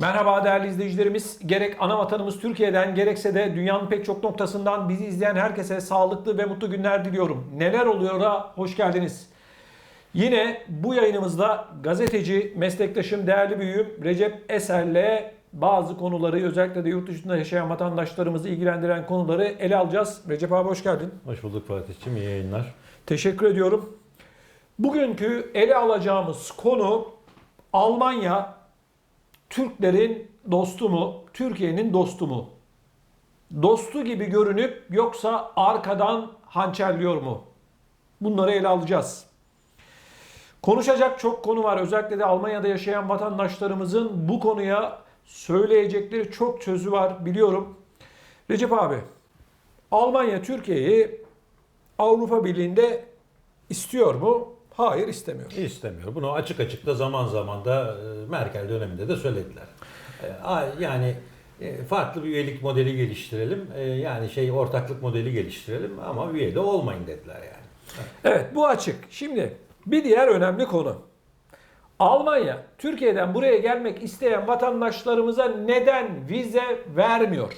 Merhaba değerli izleyicilerimiz. Gerek ana vatanımız Türkiye'den gerekse de dünyanın pek çok noktasından bizi izleyen herkese sağlıklı ve mutlu günler diliyorum. Neler oluyor'a hoş geldiniz. Yine bu yayınımızda gazeteci, meslektaşım, değerli büyüğüm Recep Eser'le bazı konuları özellikle de yurt dışında yaşayan vatandaşlarımızı ilgilendiren konuları ele alacağız. Recep abi hoş geldin. Hoş bulduk Fatih'ciğim. İyi yayınlar. Teşekkür ediyorum. Bugünkü ele alacağımız konu Almanya Türklerin dostu mu, Türkiye'nin dostu mu? Dostu gibi görünüp yoksa arkadan hançerliyor mu? Bunları ele alacağız. Konuşacak çok konu var. Özellikle de Almanya'da yaşayan vatandaşlarımızın bu konuya söyleyecekleri çok sözü var biliyorum. Recep abi, Almanya Türkiye'yi Avrupa Birliği'nde istiyor mu? Hayır istemiyor. İstemiyor. Bunu açık açık da zaman zaman da e, Merkel döneminde de söylediler. E, Yani e, farklı bir üyelik modeli geliştirelim. Yani şey ortaklık modeli geliştirelim ama üye de olmayın dediler yani. Evet bu açık. Şimdi bir diğer önemli konu. Almanya Türkiye'den buraya gelmek isteyen vatandaşlarımıza neden vize vermiyor?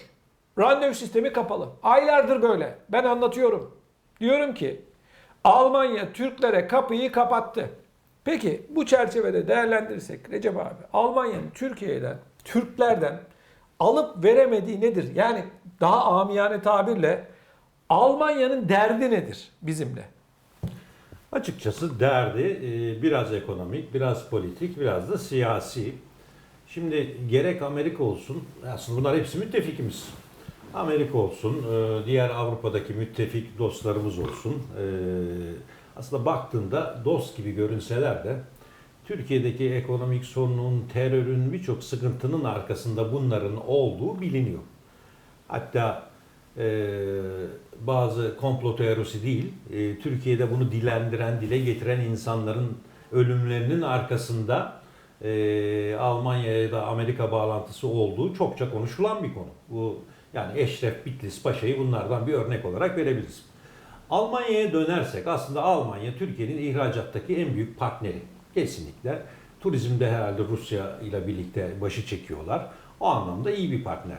Randevu sistemi kapalı. Aylardır böyle. Ben anlatıyorum. Diyorum ki Almanya Türklere kapıyı kapattı. Peki bu çerçevede değerlendirirsek Recep abi Almanya'nın Türkiye'den, Türklerden alıp veremediği nedir? Yani daha amiyane tabirle Almanya'nın derdi nedir bizimle? Açıkçası derdi e, biraz ekonomik, biraz politik, biraz da siyasi. Şimdi gerek Amerika olsun, aslında bunlar hepsi müttefikimiz. Amerika olsun, e, diğer Avrupa'daki müttefik dostlarımız olsun. E, Aslında baktığında dost gibi görünseler de Türkiye'deki ekonomik sorunun, terörün, birçok sıkıntının arkasında bunların olduğu biliniyor. Hatta e, bazı komplo teorisi değil, e, Türkiye'de bunu dilendiren, dile getiren insanların ölümlerinin arkasında e, Almanya ya da Amerika bağlantısı olduğu çokça konuşulan bir konu. Bu yani Eşref Bitlis Paşa'yı bunlardan bir örnek olarak verebiliriz. Almanya'ya dönersek aslında Almanya Türkiye'nin ihracattaki en büyük partneri. Kesinlikle. Turizmde herhalde Rusya ile birlikte başı çekiyorlar. O anlamda iyi bir partner.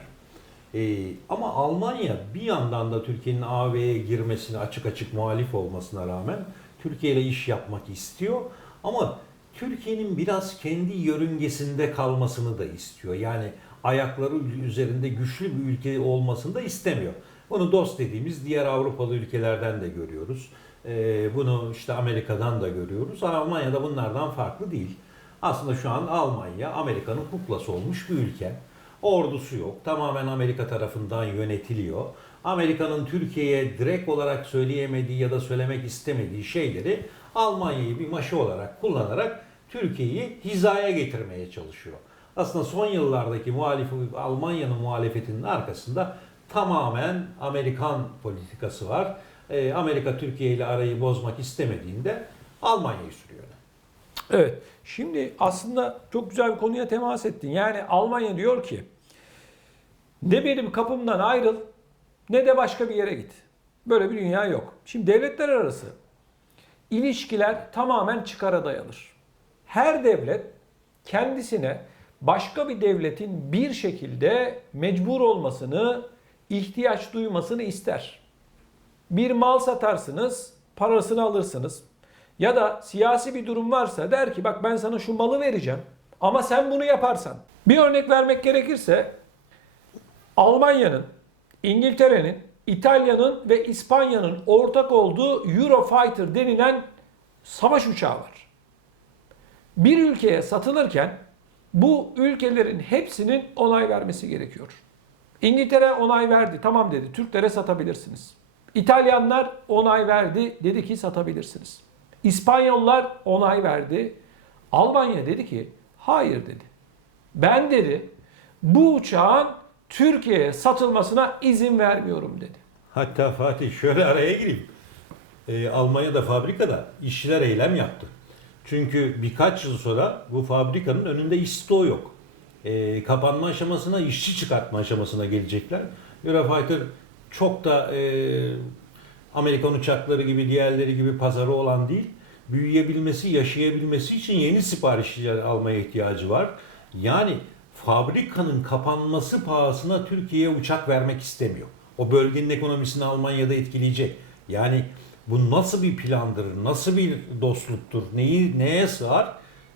Ee, ama Almanya bir yandan da Türkiye'nin AB'ye girmesine açık açık muhalif olmasına rağmen Türkiye ile iş yapmak istiyor. Ama Türkiye'nin biraz kendi yörüngesinde kalmasını da istiyor. Yani ayakları üzerinde güçlü bir ülke olmasını da istemiyor. Bunu dost dediğimiz diğer Avrupalı ülkelerden de görüyoruz. Ee, bunu işte Amerika'dan da görüyoruz. Almanya'da bunlardan farklı değil. Aslında şu an Almanya Amerika'nın kuklası olmuş bir ülke. Ordusu yok. Tamamen Amerika tarafından yönetiliyor. Amerika'nın Türkiye'ye direkt olarak söyleyemediği ya da söylemek istemediği şeyleri Almanya'yı bir maşı olarak kullanarak Türkiye'yi hizaya getirmeye çalışıyor. Aslında son yıllardaki muhalif Almanya'nın muhalefetinin arkasında tamamen Amerikan politikası var. Ee, Amerika Türkiye ile arayı bozmak istemediğinde Almanya'yı sürüyor. Evet. Şimdi aslında çok güzel bir konuya temas ettin. Yani Almanya diyor ki ne benim kapımdan ayrıl ne de başka bir yere git. Böyle bir dünya yok. Şimdi devletler arası ilişkiler tamamen çıkara dayanır. Her devlet kendisine başka bir devletin bir şekilde mecbur olmasını, ihtiyaç duymasını ister. Bir mal satarsınız, parasını alırsınız. Ya da siyasi bir durum varsa der ki bak ben sana şu malı vereceğim ama sen bunu yaparsan. Bir örnek vermek gerekirse Almanya'nın, İngiltere'nin, İtalya'nın ve İspanya'nın ortak olduğu Eurofighter denilen savaş uçağı var. Bir ülkeye satılırken bu ülkelerin hepsinin onay vermesi gerekiyor. İngiltere onay verdi. Tamam dedi. Türklere satabilirsiniz. İtalyanlar onay verdi. Dedi ki satabilirsiniz. İspanyollar onay verdi. Almanya dedi ki hayır dedi. Ben dedi bu uçağın Türkiye'ye satılmasına izin vermiyorum dedi. Hatta Fatih şöyle araya gireyim. Ee, Almanya'da fabrikada işçiler eylem yaptı. Çünkü birkaç yıl sonra bu fabrikanın önünde iş stoğu yok. Ee, kapanma aşamasına, işçi çıkartma aşamasına gelecekler. Eurofighter çok da e, Amerikan uçakları gibi, diğerleri gibi pazarı olan değil. büyüyebilmesi, yaşayabilmesi için yeni siparişler almaya ihtiyacı var. Yani fabrikanın kapanması pahasına Türkiye'ye uçak vermek istemiyor. O bölgenin ekonomisini Almanya'da etkileyecek. Yani bu nasıl bir plandır, nasıl bir dostluktur, neyi neye sığar?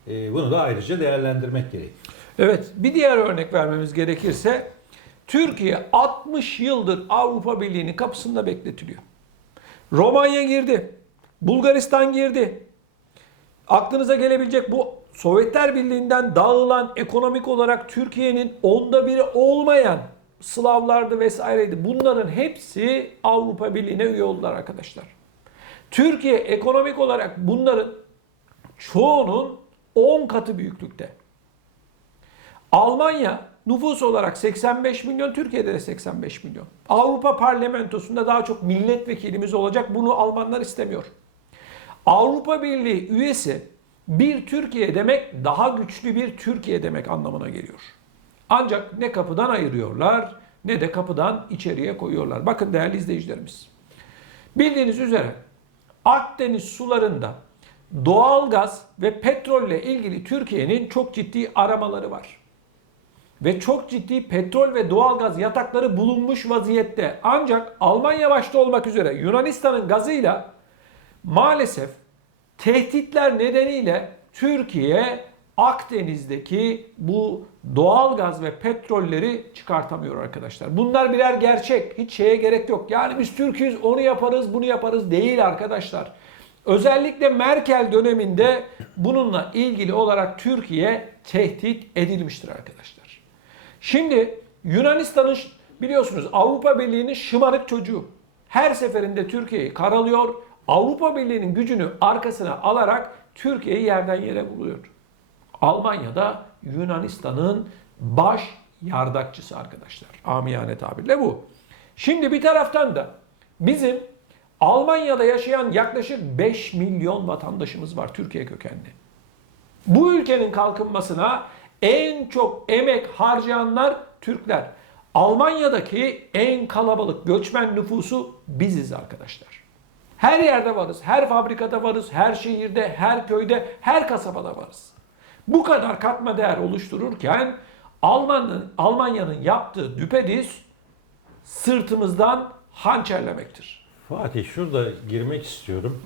Ee, bunu da ayrıca değerlendirmek gerek. Evet, bir diğer örnek vermemiz gerekirse Türkiye 60 yıldır Avrupa Birliği'nin kapısında bekletiliyor. Romanya girdi, Bulgaristan girdi. Aklınıza gelebilecek bu Sovyetler Birliği'nden dağılan ekonomik olarak Türkiye'nin onda biri olmayan Slavlardı vesaireydi. Bunların hepsi Avrupa Birliği'ne üye oldular arkadaşlar. Türkiye ekonomik olarak bunların çoğunun 10 katı büyüklükte. Almanya nüfus olarak 85 milyon, Türkiye'de de 85 milyon. Avrupa Parlamentosu'nda daha çok milletvekilimiz olacak. Bunu Almanlar istemiyor. Avrupa Birliği üyesi bir Türkiye demek daha güçlü bir Türkiye demek anlamına geliyor. Ancak ne kapıdan ayırıyorlar ne de kapıdan içeriye koyuyorlar. Bakın değerli izleyicilerimiz. Bildiğiniz üzere Akdeniz sularında doğalgaz ve petrolle ilgili Türkiye'nin çok ciddi aramaları var. Ve çok ciddi petrol ve doğalgaz yatakları bulunmuş vaziyette. Ancak Almanya başta olmak üzere Yunanistan'ın gazıyla maalesef tehditler nedeniyle Türkiye Akdeniz'deki bu doğalgaz ve petrolleri çıkartamıyor arkadaşlar. Bunlar birer gerçek. Hiç şeye gerek yok. Yani biz Türk'üz onu yaparız bunu yaparız değil arkadaşlar. Özellikle Merkel döneminde bununla ilgili olarak Türkiye tehdit edilmiştir arkadaşlar. Şimdi Yunanistan'ın biliyorsunuz Avrupa Birliği'nin şımarık çocuğu. Her seferinde Türkiye'yi karalıyor. Avrupa Birliği'nin gücünü arkasına alarak Türkiye'yi yerden yere buluyor. Almanya'da Yunanistan'ın baş yardakçısı arkadaşlar. Amiyane tabirle bu. Şimdi bir taraftan da bizim Almanya'da yaşayan yaklaşık 5 milyon vatandaşımız var Türkiye kökenli. Bu ülkenin kalkınmasına en çok emek harcayanlar Türkler. Almanya'daki en kalabalık göçmen nüfusu biziz arkadaşlar. Her yerde varız, her fabrikada varız, her şehirde, her köyde, her kasabada varız. Bu kadar katma değer oluştururken Alman'ın Almanya'nın yaptığı düpedüz sırtımızdan hançerlemektir. Fatih şurada girmek istiyorum.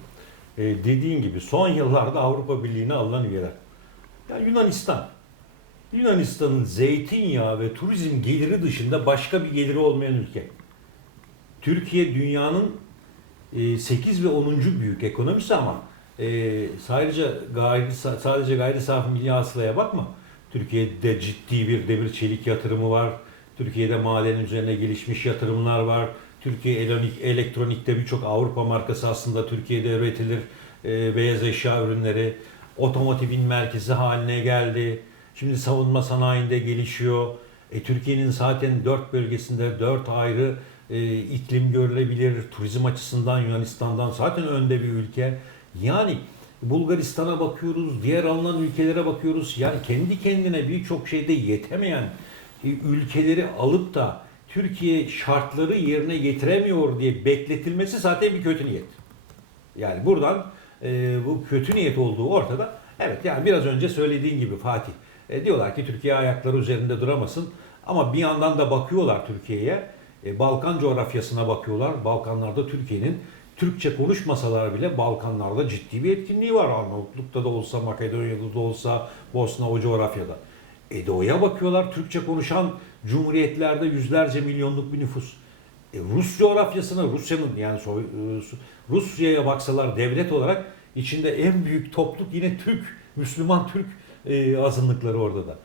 Ee, dediğin gibi son yıllarda Avrupa Birliği'ne alınan üyeler. Yani Yunanistan. Yunanistan'ın zeytinyağı ve turizm geliri dışında başka bir geliri olmayan ülke. Türkiye dünyanın e, 8 ve 10. büyük ekonomisi ama e, sadece gayri sadece gayri safi milli hasılaya bakma. Türkiye'de ciddi bir demir çelik yatırımı var. Türkiye'de maden üzerine gelişmiş yatırımlar var. Türkiye elektronik, elektronikte birçok Avrupa markası aslında Türkiye'de üretilir. E, beyaz eşya ürünleri otomotivin merkezi haline geldi. Şimdi savunma sanayinde gelişiyor. E, Türkiye'nin zaten dört bölgesinde dört ayrı e, iklim görülebilir. Turizm açısından Yunanistan'dan zaten önde bir ülke. Yani Bulgaristan'a bakıyoruz, diğer alınan ülkelere bakıyoruz. Yani kendi kendine birçok şeyde yetemeyen e, ülkeleri alıp da Türkiye şartları yerine getiremiyor diye bekletilmesi zaten bir kötü niyet. Yani buradan e, bu kötü niyet olduğu ortada. Evet yani biraz önce söylediğin gibi Fatih. E, diyorlar ki Türkiye ayakları üzerinde duramasın. Ama bir yandan da bakıyorlar Türkiye'ye. E, Balkan coğrafyasına bakıyorlar. Balkanlarda Türkiye'nin Türkçe konuşmasalar bile Balkanlarda ciddi bir etkinliği var. Arnavutluk'ta da olsa, Makedonya'da da olsa, Bosna o coğrafyada. E doğuya bakıyorlar. Türkçe konuşan cumhuriyetlerde yüzlerce milyonluk bir nüfus. E, Rus coğrafyasına, Rusya'nın yani e, Rusya'ya baksalar devlet olarak içinde en büyük topluluk yine Türk, Müslüman Türk e, azınlıkları orada da.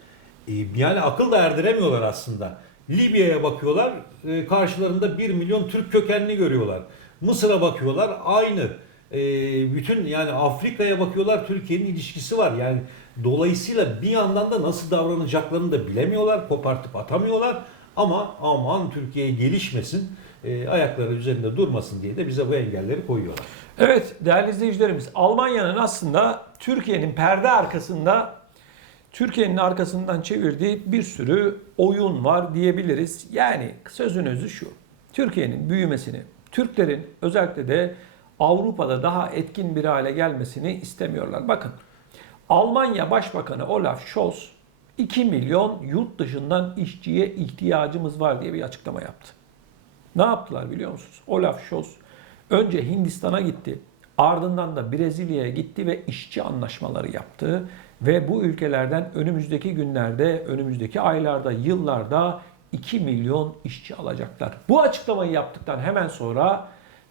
E, yani akıl da erdiremiyorlar aslında. Libya'ya bakıyorlar, e, karşılarında 1 milyon Türk kökenli görüyorlar. Mısır'a bakıyorlar, aynı. E, bütün yani Afrika'ya bakıyorlar, Türkiye'nin ilişkisi var. Yani dolayısıyla bir yandan da nasıl davranacaklarını da bilemiyorlar, kopartıp atamıyorlar. Ama aman Türkiye gelişmesin, e, ayakları üzerinde durmasın diye de bize bu engelleri koyuyorlar. Evet değerli izleyicilerimiz Almanya'nın aslında Türkiye'nin perde arkasında Türkiye'nin arkasından çevirdiği bir sürü oyun var diyebiliriz. Yani sözün özü şu. Türkiye'nin büyümesini, Türklerin özellikle de Avrupa'da daha etkin bir hale gelmesini istemiyorlar. Bakın Almanya Başbakanı Olaf Scholz 2 milyon yurt dışından işçiye ihtiyacımız var diye bir açıklama yaptı. Ne yaptılar biliyor musunuz? Olaf Scholz önce Hindistan'a gitti. Ardından da Brezilya'ya gitti ve işçi anlaşmaları yaptı. Ve bu ülkelerden önümüzdeki günlerde, önümüzdeki aylarda, yıllarda 2 milyon işçi alacaklar. Bu açıklamayı yaptıktan hemen sonra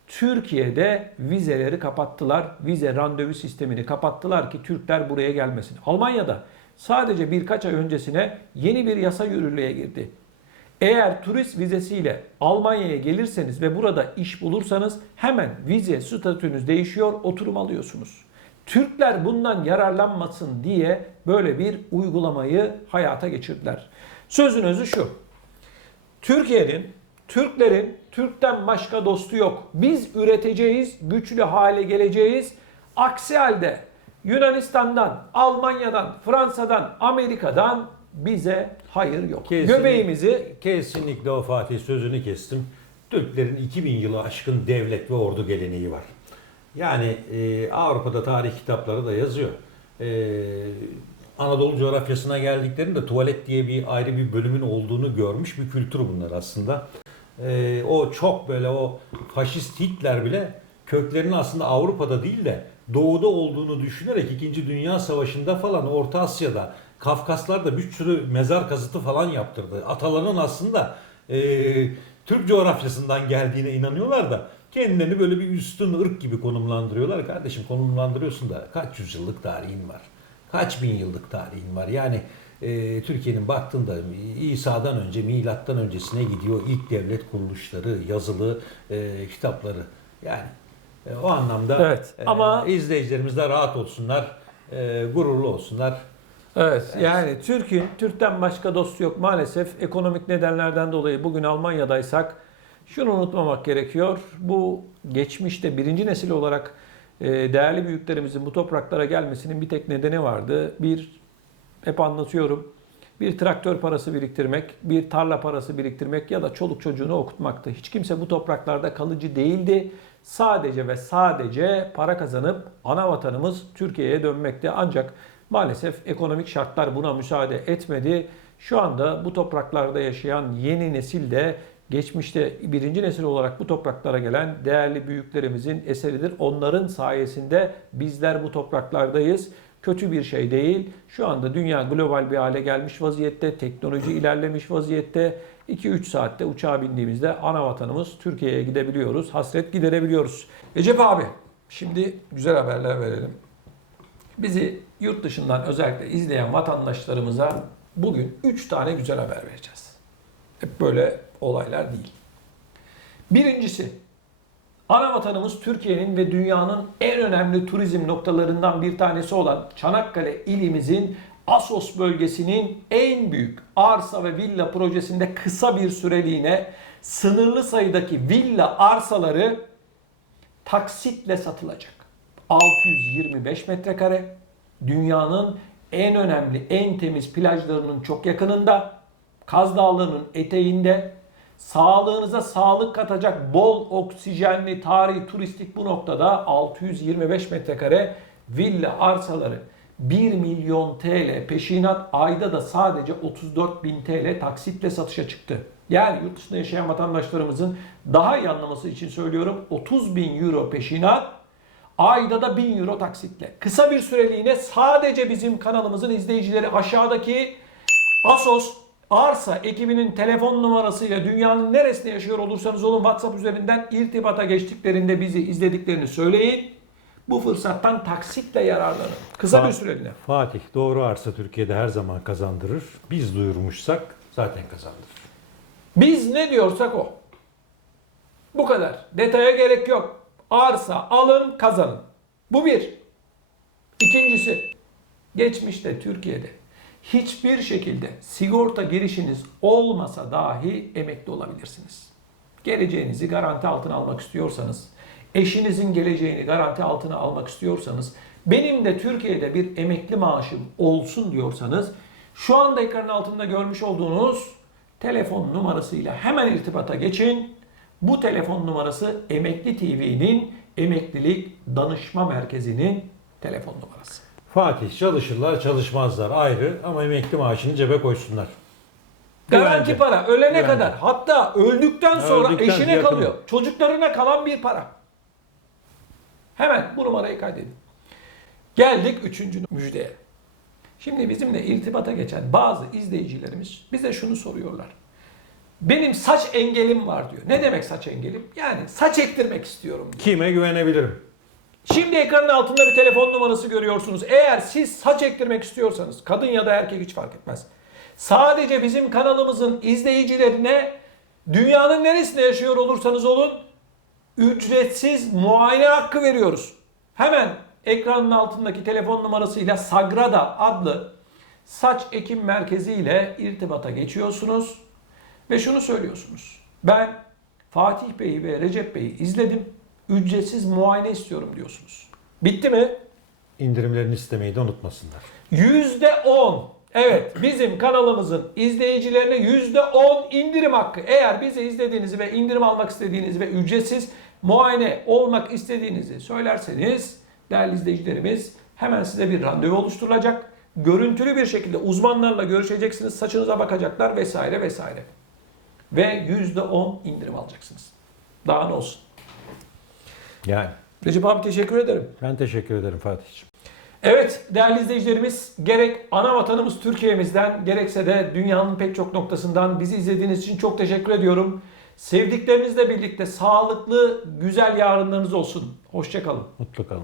Türkiye'de vizeleri kapattılar. Vize randevu sistemini kapattılar ki Türkler buraya gelmesin. Almanya'da sadece birkaç ay öncesine yeni bir yasa yürürlüğe girdi. Eğer turist vizesiyle Almanya'ya gelirseniz ve burada iş bulursanız hemen vize statünüz değişiyor, oturum alıyorsunuz. Türkler bundan yararlanmasın diye böyle bir uygulamayı hayata geçirdiler. Sözün özü şu. Türkiye'nin, Türklerin Türk'ten başka dostu yok. Biz üreteceğiz, güçlü hale geleceğiz. Aksi halde Yunanistan'dan, Almanya'dan, Fransa'dan, Amerika'dan bize hayır yok. Kesinlikle- Göbeğimizi Kesinlikle o Fatih sözünü kestim. Türklerin 2000 yılı aşkın devlet ve ordu geleneği var. Yani e, Avrupa'da tarih kitapları da yazıyor. E, Anadolu coğrafyasına geldiklerinde tuvalet diye bir ayrı bir bölümün olduğunu görmüş bir kültür bunlar aslında. E, o çok böyle o faşist Hitler bile köklerinin aslında Avrupa'da değil de doğuda olduğunu düşünerek 2. Dünya Savaşı'nda falan Orta Asya'da Kafkaslar'da bir sürü mezar kazıtı falan yaptırdı. Atalarının aslında e, Türk coğrafyasından geldiğine inanıyorlar da kendilerini böyle bir üstün ırk gibi konumlandırıyorlar. Kardeşim konumlandırıyorsun da kaç yüzyıllık tarihin var? Kaç bin yıllık tarihin var? Yani e, Türkiye'nin baktığında İsa'dan önce, milattan öncesine gidiyor ilk devlet kuruluşları, yazılı e, kitapları. Yani e, o anlamda Evet, e, ama- izleyicilerimiz de rahat olsunlar, e, gururlu olsunlar. Evet yani Türk'ün Türk'ten başka dostu yok maalesef ekonomik nedenlerden dolayı bugün Almanya'daysak şunu unutmamak gerekiyor. Bu geçmişte birinci nesil olarak değerli büyüklerimizin bu topraklara gelmesinin bir tek nedeni vardı. Bir hep anlatıyorum. Bir traktör parası biriktirmek, bir tarla parası biriktirmek ya da çoluk çocuğunu okutmaktı. Hiç kimse bu topraklarda kalıcı değildi. Sadece ve sadece para kazanıp ana vatanımız Türkiye'ye dönmekti. Ancak maalesef ekonomik şartlar buna müsaade etmedi. Şu anda bu topraklarda yaşayan yeni nesil de geçmişte birinci nesil olarak bu topraklara gelen değerli büyüklerimizin eseridir. Onların sayesinde bizler bu topraklardayız. Kötü bir şey değil. Şu anda dünya global bir hale gelmiş vaziyette, teknoloji ilerlemiş vaziyette. 2-3 saatte uçağa bindiğimizde ana vatanımız Türkiye'ye gidebiliyoruz. Hasret giderebiliyoruz. Recep abi şimdi güzel haberler verelim. Bizi yurt dışından özellikle izleyen vatandaşlarımıza bugün 3 tane güzel haber vereceğiz. Hep böyle olaylar değil. Birincisi, ana vatanımız Türkiye'nin ve dünyanın en önemli turizm noktalarından bir tanesi olan Çanakkale ilimizin Asos bölgesinin en büyük arsa ve villa projesinde kısa bir süreliğine sınırlı sayıdaki villa arsaları taksitle satılacak. 625 metrekare dünyanın en önemli, en temiz plajlarının çok yakınında, Kaz Dağları'nın eteğinde sağlığınıza sağlık katacak bol oksijenli tarihi turistik bu noktada 625 metrekare villa arsaları 1 milyon TL peşinat ayda da sadece 34 bin TL taksitle satışa çıktı. Yani yurt dışında yaşayan vatandaşlarımızın daha iyi anlaması için söylüyorum 30 bin euro peşinat Ayda da 1000 euro taksitle. Kısa bir süreliğine sadece bizim kanalımızın izleyicileri aşağıdaki Asos Arsa ekibinin telefon numarasıyla dünyanın neresinde yaşıyor olursanız olun WhatsApp üzerinden irtibata geçtiklerinde bizi izlediklerini söyleyin. Bu fırsattan taksitle yararlanın. Kısa bir süreliğine. Fatih doğru arsa Türkiye'de her zaman kazandırır. Biz duyurmuşsak zaten kazandırır. Biz ne diyorsak o. Bu kadar. Detaya gerek yok. Arsa alın kazanın. Bu bir. İkincisi geçmişte Türkiye'de hiçbir şekilde sigorta girişiniz olmasa dahi emekli olabilirsiniz. Geleceğinizi garanti altına almak istiyorsanız, eşinizin geleceğini garanti altına almak istiyorsanız, benim de Türkiye'de bir emekli maaşım olsun diyorsanız, şu anda ekranın altında görmüş olduğunuz telefon numarasıyla hemen irtibata geçin. Bu telefon numarası Emekli TV'nin Emeklilik Danışma Merkezi'nin telefon numarası. Fatih çalışırlar çalışmazlar ayrı ama emekli maaşını cebe koysunlar. Garanti Güvence. para ölene Güvence. kadar hatta öldükten sonra Öldükten eşine yakın. kalıyor. Çocuklarına kalan bir para. Hemen bu numarayı kaydedin. Geldik üçüncü müjdeye. Şimdi bizimle irtibata geçen bazı izleyicilerimiz bize şunu soruyorlar. Benim saç engelim var diyor. Ne demek saç engelim? Yani saç ektirmek istiyorum diyor. Kime güvenebilirim? Şimdi ekranın altında bir telefon numarası görüyorsunuz. Eğer siz saç ektirmek istiyorsanız, kadın ya da erkek hiç fark etmez. Sadece bizim kanalımızın izleyicilerine dünyanın neresinde yaşıyor olursanız olun ücretsiz muayene hakkı veriyoruz. Hemen ekranın altındaki telefon numarasıyla Sagrada adlı saç ekim merkezi ile irtibata geçiyorsunuz ve şunu söylüyorsunuz. Ben Fatih Bey'i ve Recep Bey'i izledim. Ücretsiz muayene istiyorum diyorsunuz. Bitti mi? İndirimlerini istemeyi de unutmasınlar. Yüzde on. Evet bizim kanalımızın izleyicilerine yüzde on indirim hakkı. Eğer bizi izlediğinizi ve indirim almak istediğinizi ve ücretsiz muayene olmak istediğinizi söylerseniz değerli izleyicilerimiz hemen size bir randevu oluşturulacak. Görüntülü bir şekilde uzmanlarla görüşeceksiniz. Saçınıza bakacaklar vesaire vesaire. Ve yüzde on indirim alacaksınız. Daha ne olsun. Yani Recep abi teşekkür ederim. ben teşekkür ederim Fatih'ciğim. Evet değerli izleyicilerimiz gerek ana vatanımız Türkiye'mizden gerekse de dünyanın pek çok noktasından bizi izlediğiniz için çok teşekkür ediyorum. Sevdiklerinizle birlikte sağlıklı güzel yarınlarınız olsun. Hoşçakalın. Mutlu kalın.